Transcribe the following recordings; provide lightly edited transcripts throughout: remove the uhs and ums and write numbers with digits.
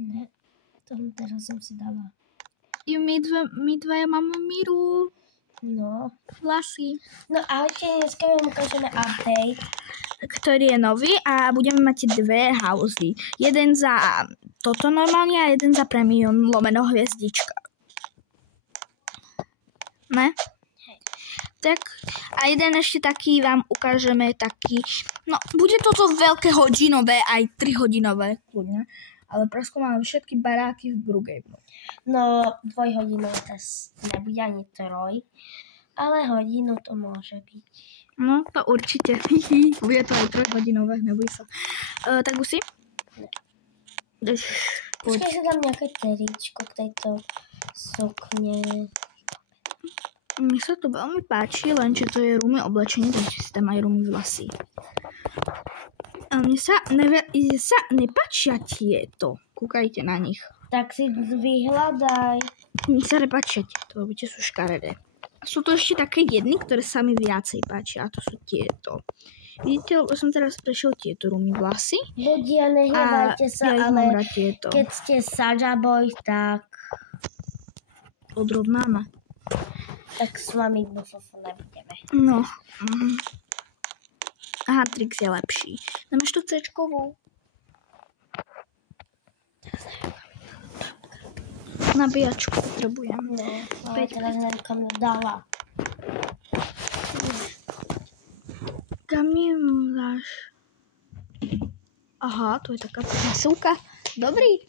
Ne, teraz som si dala. My dvaja máme Miru. No. Vlasy. No ahojte, dneska vám ukážeme update. Ktorý je nový a budeme mať dve housey. Jeden za toto normálne a jeden za premium lomeno hviezdička. Ne? Hej. Tak a jeden ešte taký vám ukážeme taký, no bude toto veľké hodinové, aj 3 hodinové kľudne, ale preskúmame všetky baráky v Brookhaven. No, 2-hodinové test nebude ani 3, ale hodinu to môže byť. No, to určite. Bude to aj 3-hodinové, neboj sa. Tak už si? Ne. Počkaj, si dám nejaké tričko k tejto sukne. Mne sa to veľmi páči, lenže to je rúmy oblečenie, takže si tam aj rúmy vlasy. A mne sa nepáčia tieto. Kúkajte na nich. Tak si vyhľadaj. Mne sa nepáčia tieto, lebo tie sú škaredé. Sú to ešte také jedny, ktoré sa mi viacej páčia, a to sú tieto. Vidíte, lebo som teraz prešiel tieto rúmy vlasy. Ľudia, nehnevajte sa, ale tieto. keď ste Saja Boy, tak Odrovnáme. tak s vami bufofu nebudeme. No. Aha, Trix je lepší. Nemáš tu C-čkovú? Nabíjačku potrebujem. No, ale teraz neviem, kam ju dala. Kam ju dáš? Aha, to je taká pasovka. Dobrý.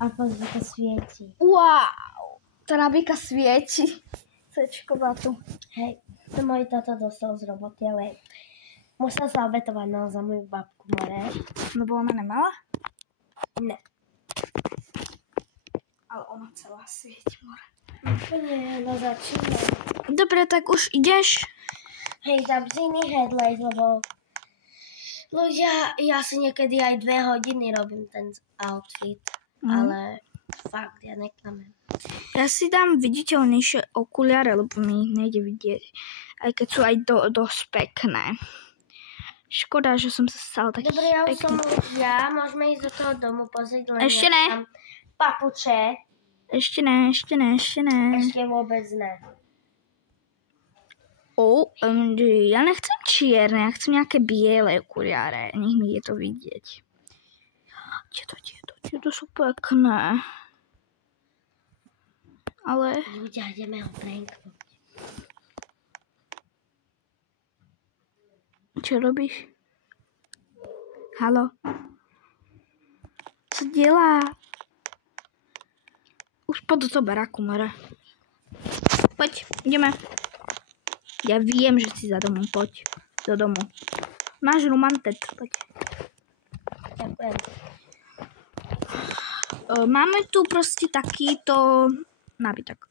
A pozri, to svieti. Wow. Tá nabíjka svieti. C-čková tu. Hej, to môj táto dostal z roboty, ale musel sa obetovať za moju babku more. Lebo ona nemala? Ne. Ale ona celá svieti more. Nie, no začína. Dobre, tak už ideš? Hej, dám si iný headlight, lebo ľudia, ja si niekedy aj 2 hodiny robím ten outfit, ale fakt, ja neklamem. Ja si dám viditeľnejšie okuliare, lebo mi ich nejde vidieť. Aj keď sú aj dosť pekné. Škoda, že som sa stala taký Dobre, ja už pekný. som môžeme ísť do toho domu pozrieť, len Ešte ne. tam papuče. Ešte ne. Ešte vôbec ne. Ja nechcem čierne, ja chcem nejaké biele okuliare. Nech mi je to vidieť. Tieto sú pekné. Ale... Ľudia, ideme ho pranknúť. Čo robíš? Haló? Co dělá? Už poď do toho baráku, more. Poď, ideme. Ja viem, že si za domom, poď. Do domu. Máš romantet, poď. Ďakujem. Máme tu proste takýto nábytok.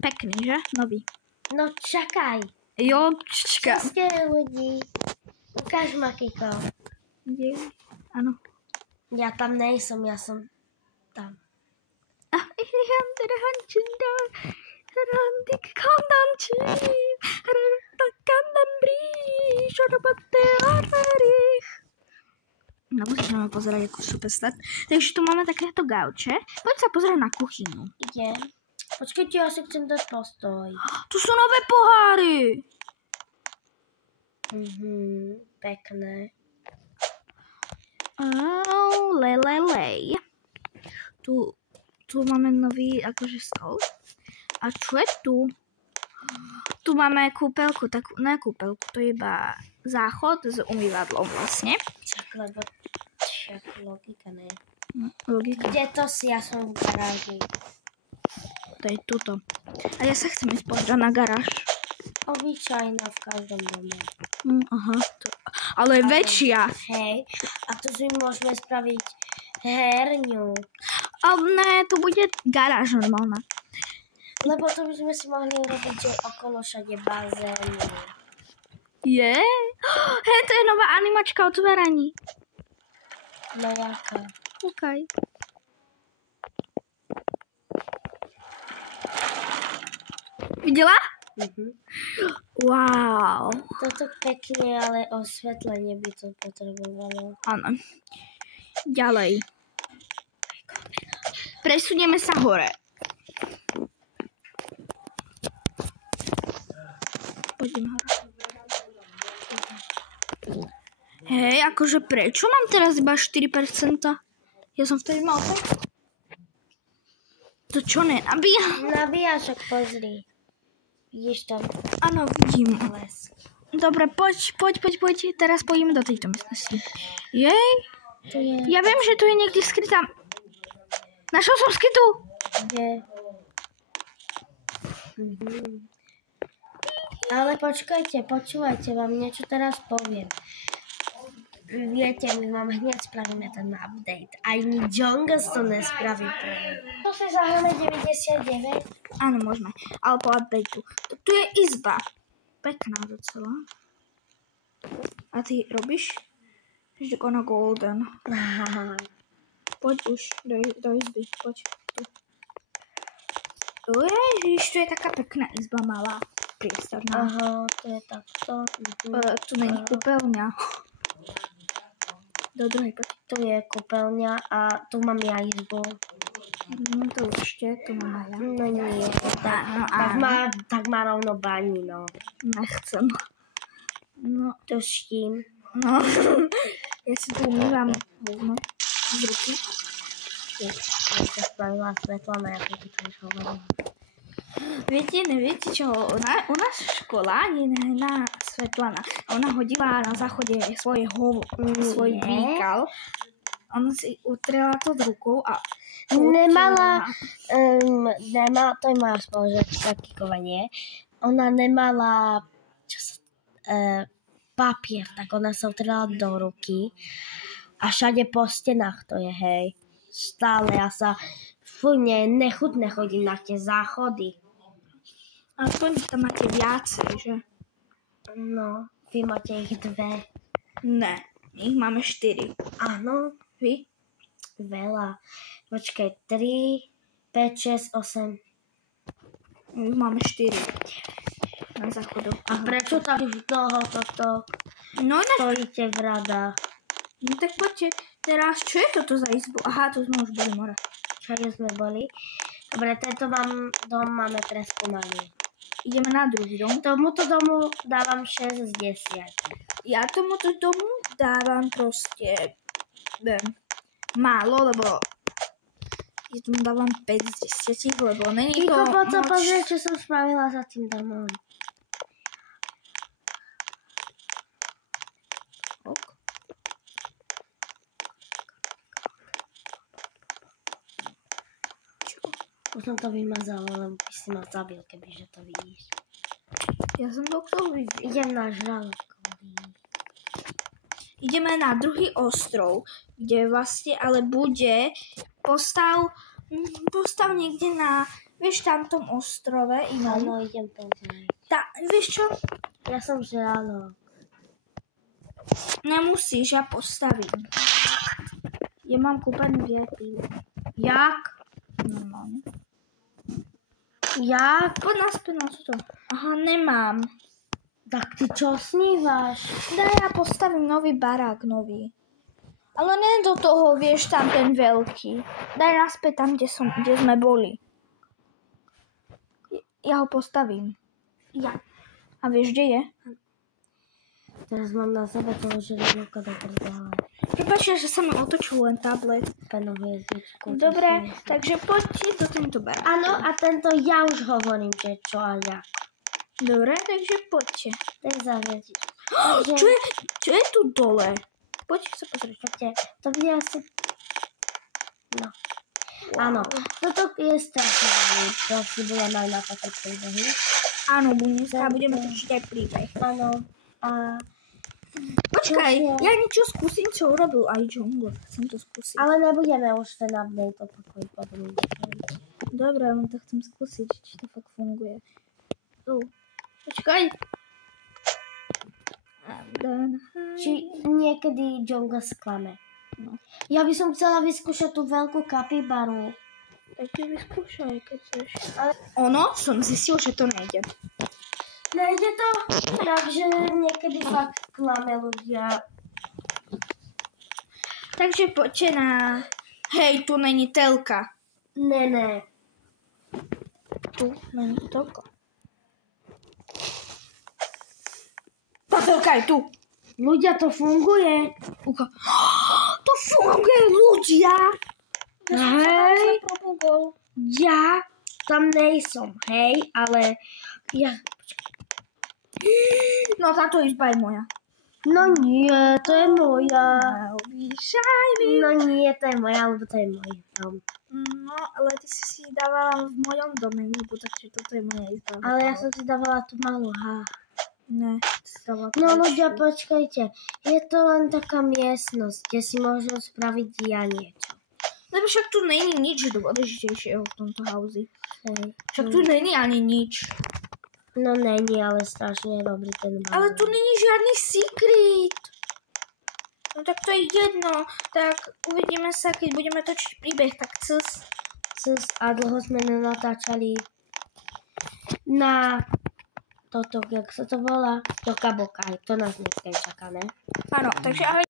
Pekný, že? Nový. No čakaj. Jo, Čo ste ľudí? Ukáž ma, Kiko. Áno. Ja tam nejsom, ja som tam. No, musíš na pozerať, ako sú peslet. Takže tu máme takéto gauče. Poď sa pozrieť na kuchynu. Idem. Počkajte, ja si chcem dať postoj. Tu sú nové poháry. Pekné. Lej. Tu máme nový akože stol. A čo je tu? Tu máme kúpeľku, takú, ne kúpeľku, to je iba záchod s umývadlom vlastne. Však logika, ne? Logika. Kde to si? Ja som v garáži. To je tuto. A ja sa chcem ísť pozrieť na garáž. Obyčajná v každom dome. Aha. Ale je väčšia. Hej, a tu si môžeme spraviť herňu. Ale ne, tu bude garáž normálna. Lebo to by sme si mohli urobiť, že okolo všade bazény. Je? Hej, to je nová animačka otváraní. No jaká? OK. Videla? Wow. Toto pekne, ale osvetlenie by to potrebovalo. Áno. Ďalej. presunieme sa hore. Poďme hore. Hej, akože prečo mám teraz iba 4%? Ja som vtedy mal 5. To čo nenabíja? Nabíja, však pozri. Vidíš tam Áno, vidím. les. Dobre, poď. Teraz pôjdeme do tejto miestnosti. Jej, Tu je. ja viem, že tu je niekde skrytá. Našol som skrytú. Kde? Ale počkajte, počúvajte, vám niečo teraz poviem. Viete, my vám hneď spravíme ten update. Ani Jongas to nespraví. Tu si zahráme 99. Áno, môžeme. Ale po updateu. Tu je izba. Pekná docela. A ty robíš? Vždy na golden. Poď už do izby. Poď tu. Ježiš, tu je taká pekná izba malá. Priestorná. Aha, to je takto. Tu není kúpeľňa. Do druhej, poď. Tu je kúpeľňa a tu mám ja izbu. No to určite, tu mám aj ja. No nie, tak má rovno bani, no. Nechcem. No, To s tým. no. Ja si tu umývam hovno z ruky. Ja sa spravila Svetlana, ako ty to už hovorila. Viete čo, u nás škola je na Svetlana. Ona hodila na záchode svoj výkal. Ona si utrela to s rukou a Nemala, to je moja spolužiačka kikovanie. Ona nemala papier, tak ona sa utrela do ruky a všade po stenách to je, hej. Stále ja sa nechutne chodím na tie záchody. aspoň tam máte viacej, že? No, vy máte ich 2. Ne, my ich máme 4. Áno, Vy? veľa. Počkaj, 3, 5, 6, 8. My ich máme 4. Na záchodu. A prečo tak dlho toto No ne. stojíte v radách? No tak poďte. Teraz, čo je toto za izbu? Aha, tu sme už boli more. Čo sme boli? Dobre, tento dom máme preskúmaný. Ideme na druhý dom. Tomuto domu dávam 6 z 10. Ja tomuto domu dávam proste málo, lebo ja tomu dávam 5 z 10, lebo není to Poď sa moc. pozrieť, čo som spravila za tým domom. Ok. Čo? Už som to vymazala, lebo by si ma zabil, kebyže to vidíš. Ja som to chcel vidieť. Idem na žralokový. Ideme na druhý ostrov, kde vlastne ale bude postav niekde na, vieš, tamtom ostrove inom. Áno, idem pozrieť. Vieš čo? Ja som žralok. Nemusíš, ja postavím. Ja mám kúpený viaty. Jak? Normálne. Jak? Poď naspäť na toto. Aha, nemám. Tak ty čo snívaš? Daj, ja postavím nový barák, nový. Ale nie do toho, vieš, tam ten veľký. Daj naspäť tam, kde sme boli. Ja ho postavím. Ja. A vieš, kde je? Teraz mám na sebe toho žraloka do prdele. Prepáčte, že sa mi otočil len tablet. Penovú jazdičku. Dobre, takže poďte do tento barák. Áno, a tento ja už hovorím, že čo a jak. Dobre, takže poďte. Ten zavieť. Čo je tu dole? Poďte sa pozrieť. Poďte, to bude asi... No. Áno, toto je strašný. To si budeme mať na také príbehy. Áno, budeme točiť aj príbeh. Áno. A... Počkaj, ja niečo skúsim, čo urobil aj Jungle. Chcem to skúsiť. Ale nebudeme už ten update opakovať potom. Dobre, len to chcem skúsiť, či to fakt funguje. Počkaj. Či niekedy Jungle sklame. No. Ja by som chcela vyskúšať tú veľkú kapibaru. Tak ty vyskúšaj, keď chceš. Ono, som zistil, že to nejde. Nejde to? Takže niekedy fakt klame ľudia. Takže poďte na... Hej, tu není telka. Ne. Tu není toľko. Tá telka je tu. Ľudia, to funguje. To funguje, ľudia. Hej, ja tam nejsom, hej, ale ja... No táto izba je moja. No nie, to je moja. Shiny. No nie, to je moja, lebo to je môj dom. No, ale ty si dávala v mojom dome izbu, takže toto je moja izba. Ale ja som si dávala tú malú, Ne, ty si dávala No väčšiu. ľudia, počkajte, je to len taká miestnosť, kde si môžem spraviť ja niečo. Lebo však tu není nič dôležitejšieho v tomto hauzi. Hej. Však tu není ani nič. No není, ale strašne je dobrý ten bazén. Ale tu není žiadny secret. No tak to je jedno. Tak uvidíme sa, keď budeme točiť príbeh. Tak cus. A dlho sme nenatáčali na toto, jak sa to volá? Toka Boka. To nás dneska čaká, ne? Áno, takže ahoj.